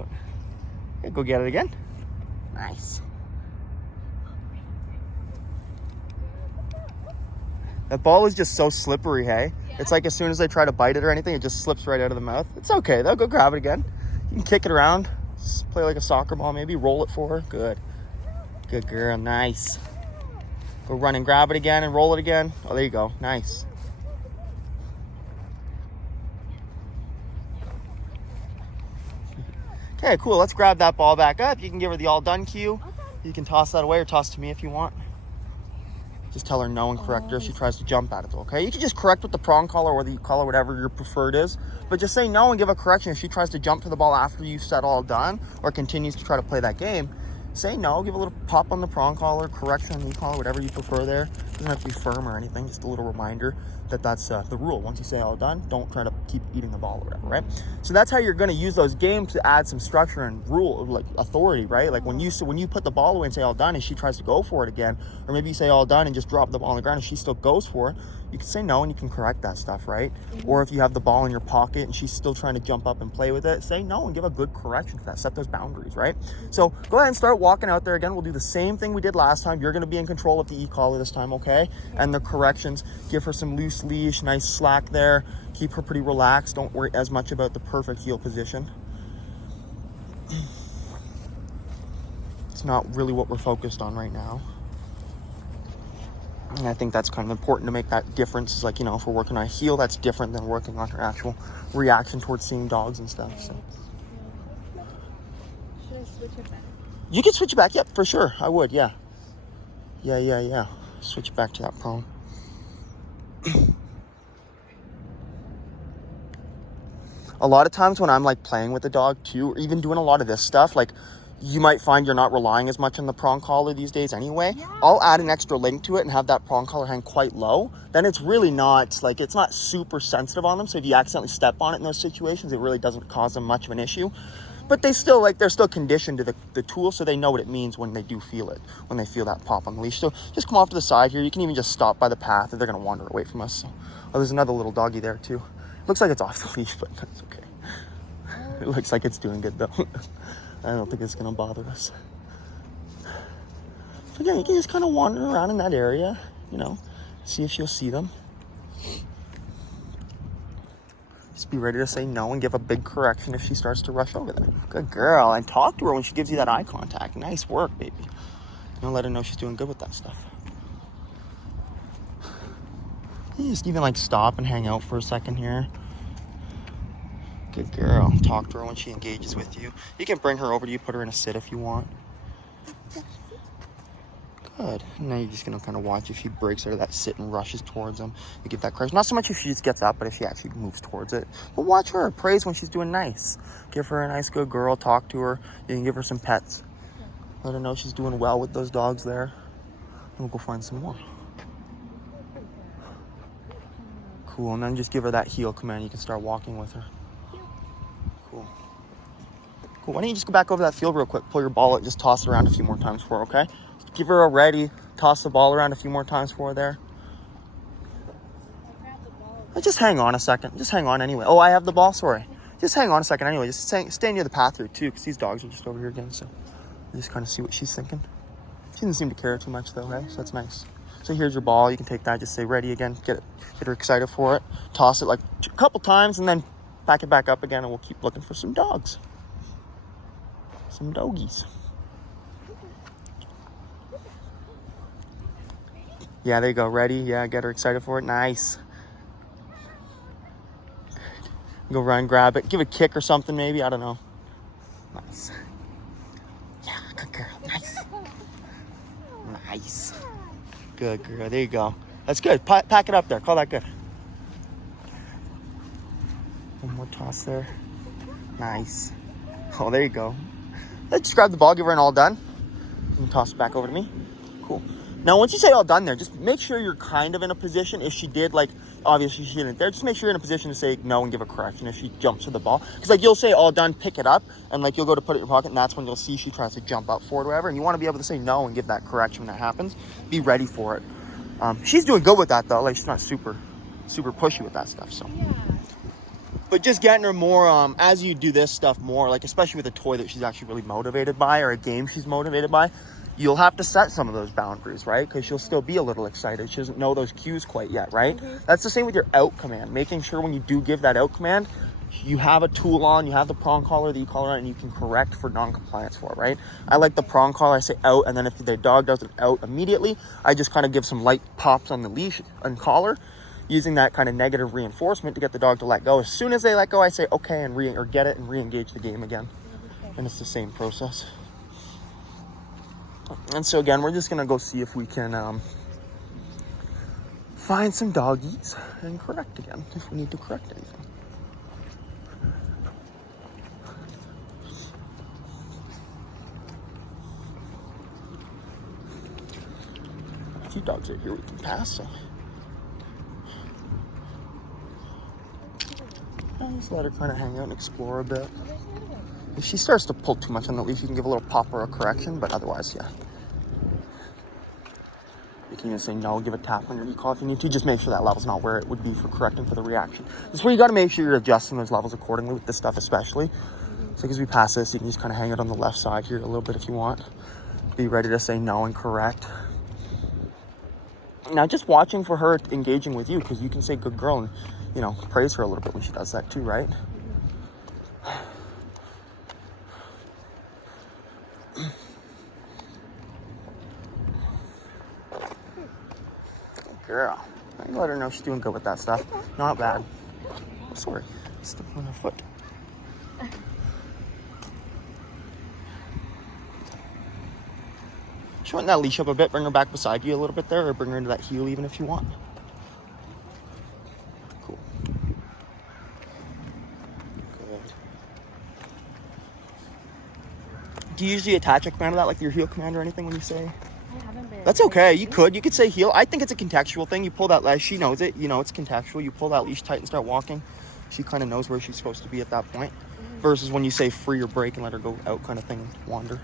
out. Okay, go get it again. Nice. That ball is just so slippery, hey? Yeah. It's like as soon as they try to bite it or anything, it just slips right out of the mouth. It's okay, though. Go grab it again. You can kick it around. Just play like a soccer ball, maybe. Roll it for her. Good. Good girl. Nice. Go run and grab it again and roll it again. Oh, there you go. Nice. Okay, cool. Let's grab that ball back up. You can give her the all done cue. Okay. You can toss that away or toss to me if you want. Just tell her no and correct her if she tries to jump at it, okay? You can just correct with the prong collar or the collar, whatever your preferred is. But just say no and give a correction if she tries to jump to the ball after you've said all done or continues to try to play that game. Say no, give a little pop on the prong collar, correction on the collar, whatever you prefer there. Doesn't have to be firm or anything, just a little reminder that that's the rule. Once you say all done, don't try to keep eating the ball or whatever, right? So that's how you're going to use those games to add some structure and rule, like authority, right? Like when you put the ball away and say all done and she tries to go for it again, or maybe you say all done and just drop the ball on the ground and she still goes for it, you can say no and you can correct that stuff, right? Or if you have the ball in your pocket and she's still trying to jump up and play with it, say no and give a good correction for that. Set those boundaries, right? So go ahead and start walking out there again. We'll do the same thing we did last time. You're going to be in control of the e-collar this time, okay? And the corrections. Give her some loose leash, nice slack there. Keep her pretty relaxed. Don't worry as much about the perfect heel position. It's not really what we're focused on right now. And I think that's kind of important to make that difference. It's like, you know, if we're working on a heel, that's different than working on her actual reaction towards seeing dogs and stuff. So. Should I switch it back? You can switch it back. Yep, for sure. I would, yeah. Yeah. Switch it back to that prong. A lot of times when I'm like playing with the dog too, or even doing a lot of this stuff, like you might find you're not relying as much on the prong collar these days anyway. Yeah. I'll add an extra link to it and have that prong collar hang quite low. Then it's really not, like, it's not super sensitive on them. So if you accidentally step on it in those situations, it really doesn't cause them much of an issue. But they still, like, they're still conditioned to the tool, so they know what it means when they do feel it, when they feel that pop on the leash. So just come off to the side here. You can even just stop by the path, and they're going to wander away from us. So, oh, there's another little doggy there, too. Looks like it's off the leash, but that's okay. It looks like it's doing good, though. I don't think it's going to bother us. So, yeah, you can just kind of wander around in that area, you know, see if you'll see them. Just be ready to say no and give a big correction if she starts to rush over there. Good girl. And talk to her when she gives you that eye contact. Nice work, baby. And let her know she's doing good with that stuff. You just even like stop and hang out for a second here. Good girl. Talk to her when she engages with you. You can bring her over to you, put her in a sit if you want. Good. Now you're just going to kind of watch if she breaks out of that sit and rushes towards them. You give that correction. Not so much if she just gets up, but if she actually moves towards it. But watch her. Praise when she's doing nice. Give her a nice, good girl. Talk to her. You can give her some pets. Let her know she's doing well with those dogs there. And we'll go find some more. Cool. And then just give her that heel command. You can start walking with her. Cool. Cool. Why don't you just go back over that field real quick. Pull your ball out. Just toss it around a few more times for her, okay? Give her a ready. Toss the ball around a few more times for her there. Just hang on a second. Just hang on anyway. Oh, I have the ball. Sorry. Just hang on a second anyway. Just stay near the path here too, because these dogs are just over here again. So just kind of see what she's thinking. She doesn't seem to care too much though, right? So that's nice. So here's your ball. You can take that. Just say ready again. Get her excited for it. Toss it like a couple times and then pack it back up again, and we'll keep looking for some dogs. Some doggies. Yeah, there you go. Ready? Yeah, get her excited for it. Nice. Go run, grab it. Give it a kick or something maybe. I don't know. Nice. Yeah, good girl. Nice. Nice. Good girl. There you go. That's good. Pack it up there. Call that good. One more toss there. Nice. Oh, there you go. Let's just grab the ball. Give her an all done. You can toss it back over to me. Cool. Now, once you say all done there, just make sure you're kind of in a position. If she did, like, obviously she didn't there, just make sure you're in a position to say no and give a correction if she jumps to the ball. Because, like, you'll say all done, pick it up, and, like, you'll go to put it in your pocket, and that's when you'll see she tries to jump up for it or whatever. And you want to be able to say no and give that correction when that happens. Be ready for it. She's doing good with that, though. Like, she's not super pushy with that stuff, so. Yeah. But just getting her more, as you do this stuff more, like especially with a toy that she's actually really motivated by or a game she's motivated by, you'll have to set some of those boundaries, right? Because she'll still be a little excited. She doesn't know those cues quite yet, right? That's the same with your out command. Making sure when you do give that out command, you have a tool on, you have the prong collar that you collar on, and you can correct for non-compliance for it, right? I like the prong collar. I say out, and then if the dog doesn't out immediately, I just kind of give some light pops on the leash and collar, using that kind of negative reinforcement to get the dog to let go. As soon as they let go, I say okay and or get it and re-engage the game again. And it's the same process. And so again, we're just gonna go see if we can find some doggies and correct again if we need to correct anything. A few dogs right here we can pass, so I'll just let her kind of hang out and explore a bit. If she starts to pull too much on the leash, you can give a little pop or a correction, but otherwise, yeah. You can even say no, give a tap on your e-call if you need to. Just make sure that level's not where it would be for correcting for the reaction. This is where you got to make sure you're adjusting those levels accordingly with this stuff especially. So as we pass this, you can just kind of hang it on the left side here a little bit if you want. Be ready to say no and correct. Now just watching for her engaging with you, because you can say good girl and, you know, praise her a little bit when she does that too, right? Girl, I let her know she's doing good with that stuff. Not bad. Oh, sorry, stepped on her foot. Shorten that leash up a bit, bring her back beside you a little bit there, or bring her into that heel even if you want. Cool. Good. Do you usually attach a command to that, like your heel command or anything when you say? I haven't been. That's okay. You could say heel. I think it's a contextual thing. You pull that leash. She knows it. You know, it's contextual. You pull that leash tight and start walking. She kind of knows where she's supposed to be at that point. Versus when you say free or break and let her go out kind of thing and wander.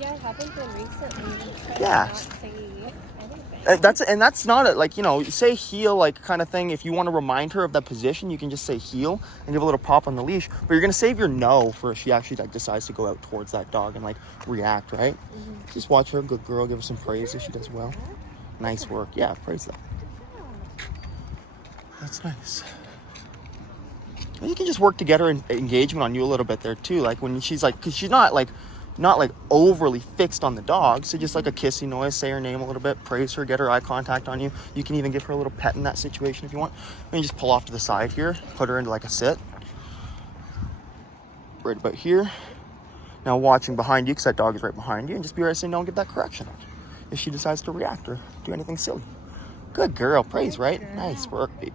Yeah, it haven't been recently. Yeah. Not say anything. That's not it. Like, you know, say heel like kind of thing. If you want to remind her of that position, you can just say heel and give a little pop on the leash. But you're gonna save your no for if she actually like decides to go out towards that dog and like react, right? Just watch her, good girl. Give her some praise if she does well. Nice work. Yeah, praise that. That's nice. And you can just work together and engagement on you a little bit there too. Like when she's like, because she's not like overly fixed on the dog. So just like a kissy noise, say her name a little bit, praise her, get her eye contact on you. You can even give her a little pet in that situation if you want. And you just pull off to the side here, put her into like a sit. Right about here. Now watching behind you, because that dog is right behind you, and just be ready to say no and give that correction if she decides to react or do anything silly. Good girl, praise, right? Nice work, baby.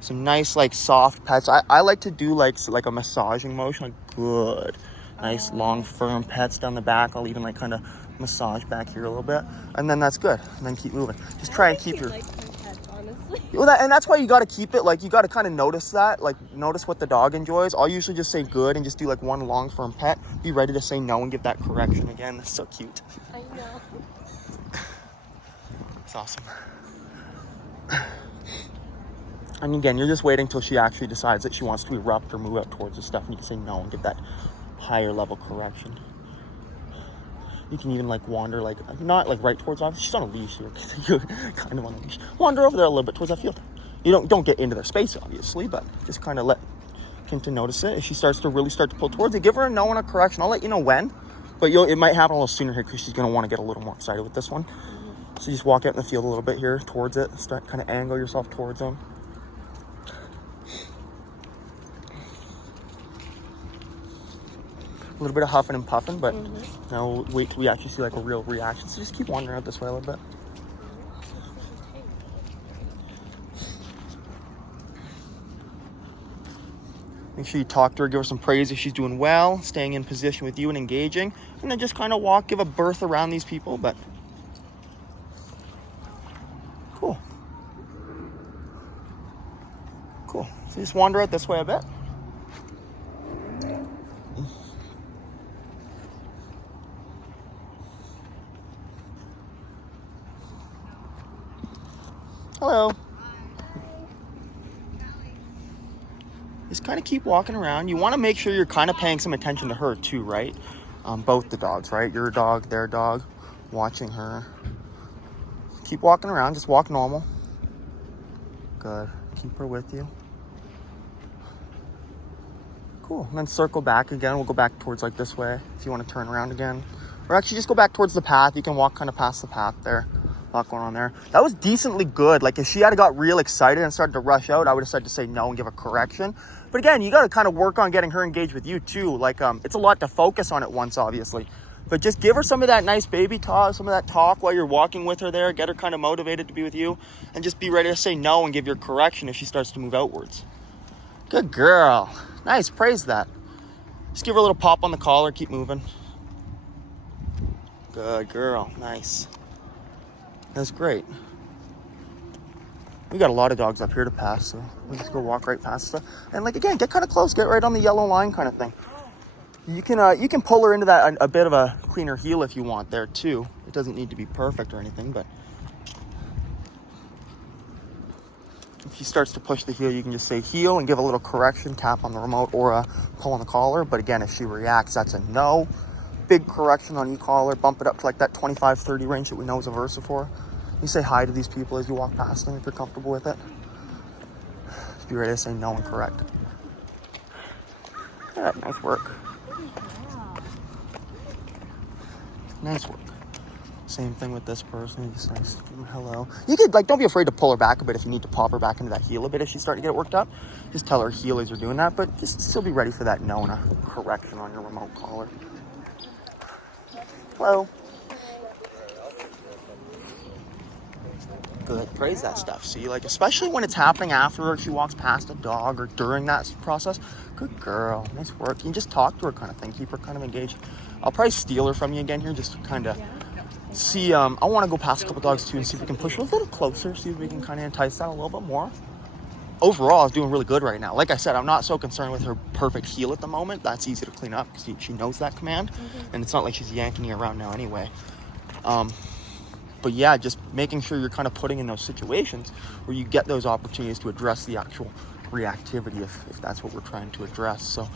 Some nice like soft pets. I like to do like a massaging motion, like good. Nice long firm pets down the back. I'll even like kind of massage back here a little bit, and then that's good. And then keep moving. Just try and keep your. Like my pets, honestly. Well, and that's why you got to keep it. Like you got to kind of notice that. Like notice what the dog enjoys. I'll usually just say good and just do like one long firm pet. Be ready to say no and give that correction again. That's so cute. I know. It's awesome. And again, you're just waiting till she actually decides that she wants to erupt or move out towards the stuff, and you can say no and give that higher level correction. You can even like wander, like not like right towards office. She's on a leash here, you're kind of on a leash. Wander over there a little bit towards that field. You don't get into their space obviously, but just kind of let Quinta notice it. If she starts to pull towards it, give her a no and a correction. I'll let you know when, but it might happen a little sooner here because she's gonna want to get a little more excited with this one. So you just walk out in the field a little bit here towards it. Start kind of angle yourself towards them. A little bit of huffing and puffing, but now we'll wait till we actually see like a real reaction. So just keep wandering out this way a little bit. Make sure you talk to her, give her some praise if she's doing well, staying in position with you and engaging. And then just kind of walk, give a berth around these people, but cool. Cool. So just wander out this way a bit. Hello. just kind of keep walking around. You want to make sure you're kind of paying some attention to her too, right? Both the dogs, right? Your dog, their dog, watching her. Keep walking around, just walk normal. Good. Keep her with you. Cool. And then circle back again. We'll go back towards like this way if you want to turn around again. Or actually just go back towards the path. You can walk kind of past the path there. A lot going on there. That was decently good. Like if she had got real excited and started to rush out, I would have said to say no and give a correction. But again, you got to kind of work on getting her engaged with you too. Like it's a lot to focus on at once, obviously. But just give her some of that nice baby talk, some of that talk while you're walking with her there. Get her kind of motivated to be with you. And just be ready to say no and give your correction if she starts to move outwards. Good girl. Nice, praise that. Just give her a little pop on the collar, keep moving. Good girl, nice. That's great. We got a lot of dogs up here to pass, so we'll just go walk right past stuff. And like again, get kind of close, get right on the yellow line kind of thing. You can pull her into that a bit of a cleaner heel if you want there too. It doesn't need to be perfect or anything, but if she starts to push the heel, you can just say heel and give a little correction, tap on the remote or a pull on the collar. But again, if she reacts, that's a no. Big correction on e-collar, bump it up to like that 25-30 range that we know is a Versa for. You say hi to these people as you walk past them if you're comfortable with it. Just be ready to say no and correct. Good, nice work. Nice work. Same thing with this person. Just nice. Give them hello. You could don't be afraid to pull her back a bit if you need to pop her back into that heel a bit if she's starting to get it worked up. Just tell her heel as you're doing that, but just still be ready for that no and a correction on your remote collar. Hello. Good. Praise that stuff. See, especially when it's happening after she walks past a dog or during that process. Good girl. Nice work. You can just talk to her kind of thing. Keep her kind of engaged. I'll probably steal her from you again here just to kind of see. I want to go past a couple dogs too and see if we can push her a little closer. See if we can kind of entice that a little bit more. Overall, it's doing really good right now. Like I said, I'm not so concerned with her perfect heel at the moment. That's easy to clean up because she knows that command. And it's not like she's yanking you around now anyway. But yeah, just making sure you're kind of putting in those situations where you get those opportunities to address the actual reactivity if that's what we're trying to address. So,